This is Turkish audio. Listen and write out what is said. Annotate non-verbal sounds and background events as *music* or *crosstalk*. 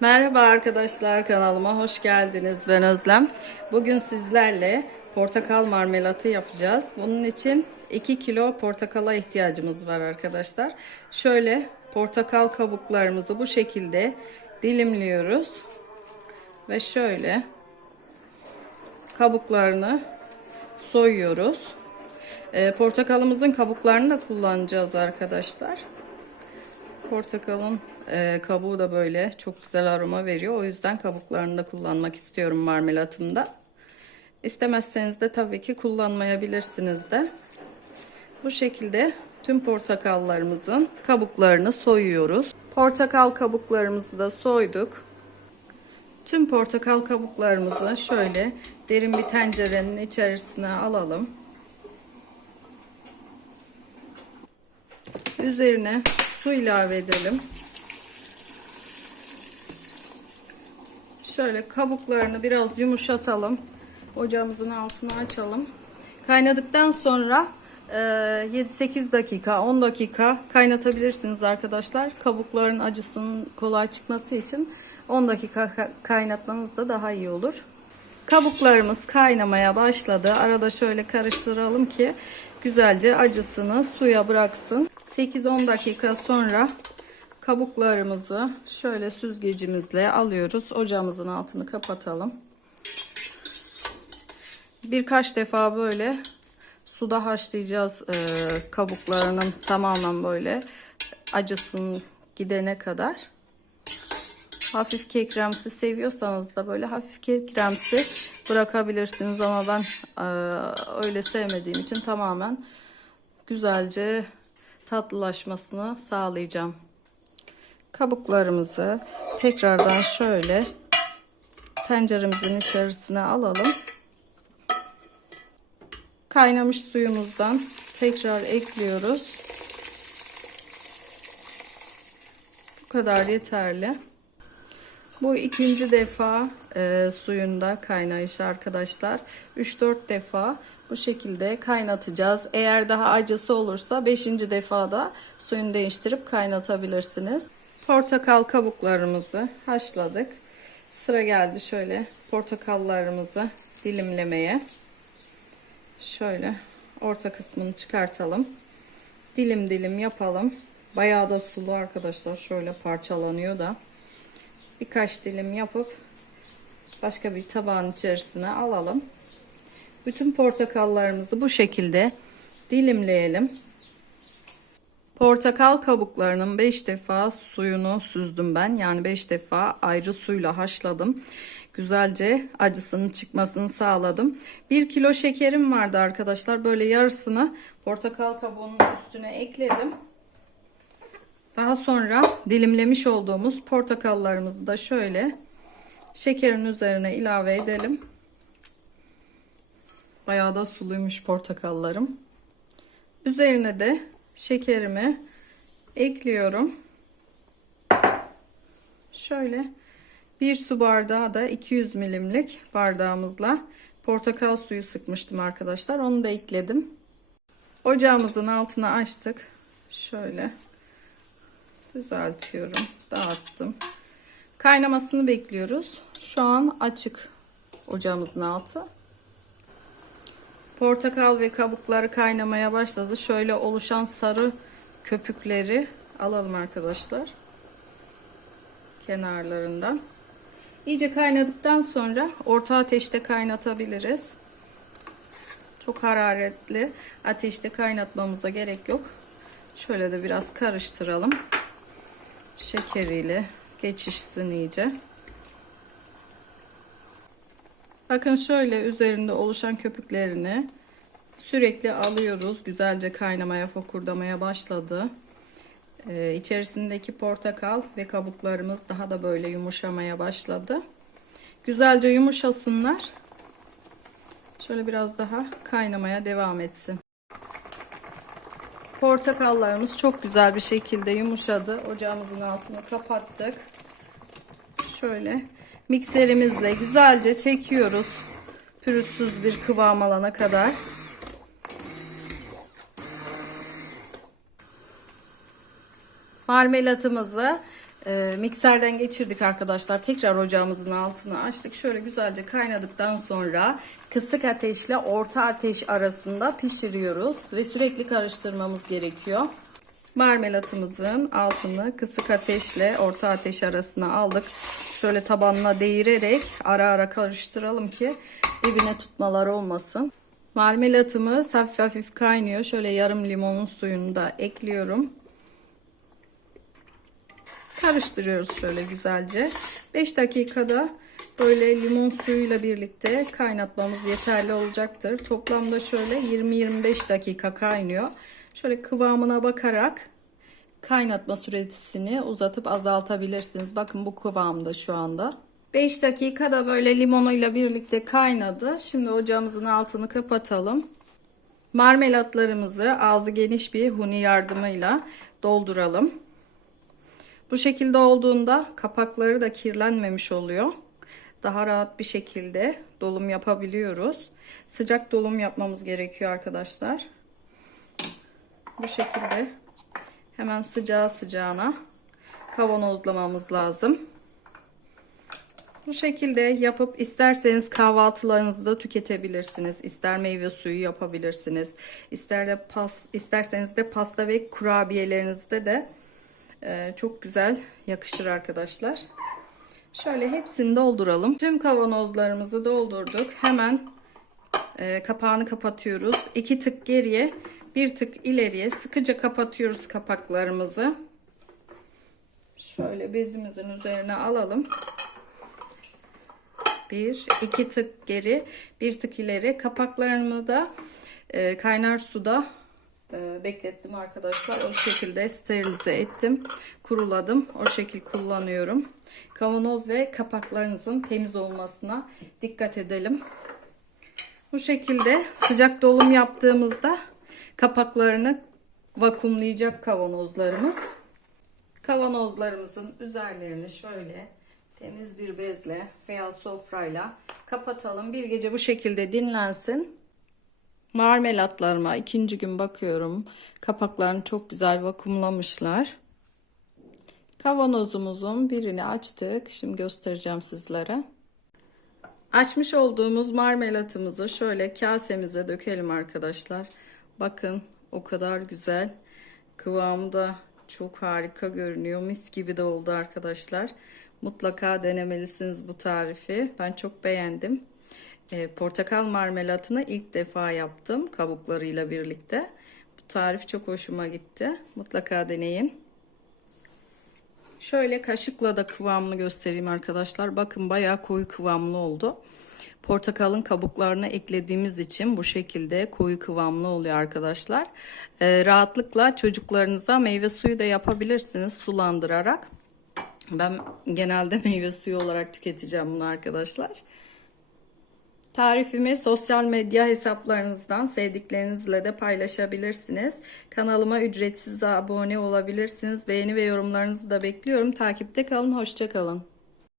Merhaba arkadaşlar kanalıma hoş geldiniz. Ben Özlem. Bugün sizlerle portakal marmelatı yapacağız. Bunun için 2 kilo portakala ihtiyacımız var arkadaşlar. Şöyle portakal kabuklarımızı bu şekilde dilimliyoruz. Ve şöyle kabuklarını soyuyoruz. Ee, portakalımızın kabuklarını da kullanacağız arkadaşlar. Portakalın e, kabuğu da böyle çok güzel aroma veriyor. O yüzden kabuklarını da kullanmak istiyorum marmelatımda. İstemezseniz de tabii ki kullanmayabilirsiniz de. Bu şekilde tüm portakallarımızın kabuklarını soyuyoruz. Portakal kabuklarımızı da soyduk. Tüm portakal kabuklarımızı şöyle derin bir tencerenin içerisine alalım. Üzerine su ilave edelim. Şöyle kabuklarını biraz yumuşatalım. Ocağımızın altını açalım. Kaynadıktan sonra 7-8 dakika 10 dakika kaynatabilirsiniz arkadaşlar. Kabukların acısının kolay çıkması için 10 dakika kaynatmanız da daha iyi olur. Kabuklarımız kaynamaya başladı. Arada şöyle karıştıralım ki güzelce acısını suya bıraksın. 8-10 dakika sonra kabuklarımızı şöyle süzgecimizle alıyoruz. Ocağımızın altını kapatalım. Birkaç defa böyle suda haşlayacağız e, kabuklarının tamamen böyle acısının gidene kadar. Hafif kekremsi seviyorsanız da böyle hafif kekremsi bırakabilirsiniz ama ben e, öyle sevmediğim için tamamen güzelce tatlılaşmasını sağlayacağım. Kabuklarımızı tekrardan şöyle tenceremizin içerisine alalım. Kaynamış suyumuzdan tekrar ekliyoruz. Bu kadar yeterli. Bu ikinci defa e, suyunda kaynayış arkadaşlar. 3-4 defa bu şekilde kaynatacağız. Eğer daha acısı olursa 5. defada suyunu değiştirip kaynatabilirsiniz. Portakal kabuklarımızı haşladık. Sıra geldi şöyle portakallarımızı dilimlemeye. Şöyle orta kısmını çıkartalım. Dilim dilim yapalım. Bayağı da sulu arkadaşlar. Şöyle parçalanıyor da. Birkaç dilim yapıp başka bir tabağın içerisine alalım. Bütün portakallarımızı bu şekilde dilimleyelim. Portakal kabuklarının 5 defa suyunu süzdüm ben. Yani 5 defa ayrı suyla haşladım. Güzelce acısının çıkmasını sağladım. 1 kilo şekerim vardı arkadaşlar. Böyle yarısını portakal kabuğunun üstüne ekledim. Daha sonra dilimlemiş olduğumuz portakallarımızı da şöyle şekerin üzerine ilave edelim. Bayağı da suluymuş portakallarım. Üzerine de şekerimi ekliyorum. Şöyle bir su bardağı da 200 milimlik bardağımızla portakal suyu sıkmıştım arkadaşlar. Onu da ekledim. Ocağımızın altını açtık. Şöyle düzeltiyorum. Dağıttım. Kaynamasını bekliyoruz. Şu an açık ocağımızın altı. Portakal ve kabukları kaynamaya başladı. Şöyle oluşan sarı köpükleri alalım arkadaşlar. Kenarlarından. İyice kaynadıktan sonra orta ateşte kaynatabiliriz. Çok hararetli ateşte kaynatmamıza gerek yok. Şöyle de biraz karıştıralım. Şekeriyle geçişsin iyice. Bakın şöyle üzerinde oluşan köpüklerini sürekli alıyoruz. Güzelce kaynamaya, fokurdamaya başladı. Ee, içerisindeki portakal ve kabuklarımız daha da böyle yumuşamaya başladı. Güzelce yumuşasınlar. Şöyle biraz daha kaynamaya devam etsin. Portakallarımız çok güzel bir şekilde yumuşadı. Ocağımızın altını kapattık. Şöyle mikserimizle güzelce çekiyoruz. Pürüzsüz bir kıvam alana kadar. Marmelatımızı Ee, mikserden geçirdik arkadaşlar. Tekrar ocağımızın altını açtık. Şöyle güzelce kaynadıktan sonra kısık ateşle orta ateş arasında pişiriyoruz ve sürekli karıştırmamız gerekiyor. Marmelatımızın altını kısık ateşle orta ateş arasına aldık. Şöyle tabanına değirerek ara ara karıştıralım ki dibine tutmalar olmasın. Marmelatımız hafif hafif kaynıyor. Şöyle yarım limonun suyunu da ekliyorum. Karıştırıyoruz şöyle güzelce. 5 dakikada böyle limon suyuyla birlikte kaynatmamız yeterli olacaktır. Toplamda şöyle 20-25 dakika kaynıyor. Şöyle kıvamına bakarak kaynatma süresini uzatıp azaltabilirsiniz. Bakın bu kıvamda şu anda. 5 dakikada böyle limonuyla birlikte kaynadı. Şimdi ocağımızın altını kapatalım. Marmelatlarımızı ağzı geniş bir huni yardımıyla dolduralım. Bu şekilde olduğunda kapakları da kirlenmemiş oluyor. Daha rahat bir şekilde dolum yapabiliyoruz. Sıcak dolum yapmamız gerekiyor arkadaşlar. Bu şekilde hemen sıcağı sıcağına kavanozlamamız lazım. Bu şekilde yapıp isterseniz kahvaltılarınızda tüketebilirsiniz. İster meyve suyu yapabilirsiniz. İster de pas, isterseniz de pasta ve kurabiyelerinizde de e, çok güzel yakışır arkadaşlar. Şöyle hepsini dolduralım. Tüm kavanozlarımızı doldurduk. Hemen e, kapağını kapatıyoruz. İki tık geriye, bir tık ileriye sıkıca kapatıyoruz kapaklarımızı. Şöyle bezimizin üzerine alalım. Bir, iki tık geri, bir tık ileri. Kapaklarımı da e, kaynar suda e, beklettim arkadaşlar. O şekilde sterilize ettim. Kuruladım. O şekil kullanıyorum. Kavanoz ve kapaklarınızın temiz olmasına dikkat edelim. Bu şekilde sıcak dolum yaptığımızda kapaklarını vakumlayacak kavanozlarımız. Kavanozlarımızın üzerlerini şöyle temiz bir bezle veya sofrayla kapatalım. Bir gece bu şekilde dinlensin. Marmelatlarıma ikinci gün bakıyorum. Kapaklarını çok güzel vakumlamışlar. Kavanozumuzun birini açtık. Şimdi göstereceğim sizlere. Açmış olduğumuz marmelatımızı şöyle kasemize dökelim arkadaşlar. Bakın o kadar güzel. Kıvamı da çok harika görünüyor. Mis gibi de oldu arkadaşlar. Mutlaka denemelisiniz bu tarifi. Ben çok beğendim. E, portakal marmelatını ilk defa yaptım kabuklarıyla birlikte. Bu tarif çok hoşuma gitti. Mutlaka deneyin. Şöyle kaşıkla da kıvamını göstereyim arkadaşlar. Bakın bayağı koyu kıvamlı oldu. Portakalın kabuklarını eklediğimiz için bu şekilde koyu kıvamlı oluyor arkadaşlar. E, rahatlıkla çocuklarınıza meyve suyu da yapabilirsiniz sulandırarak. Ben genelde *laughs* meyve suyu olarak tüketeceğim bunu arkadaşlar. Tarifimi sosyal medya hesaplarınızdan sevdiklerinizle de paylaşabilirsiniz. Kanalıma ücretsiz abone olabilirsiniz. Beğeni ve yorumlarınızı da bekliyorum. Takipte kalın, hoşça kalın.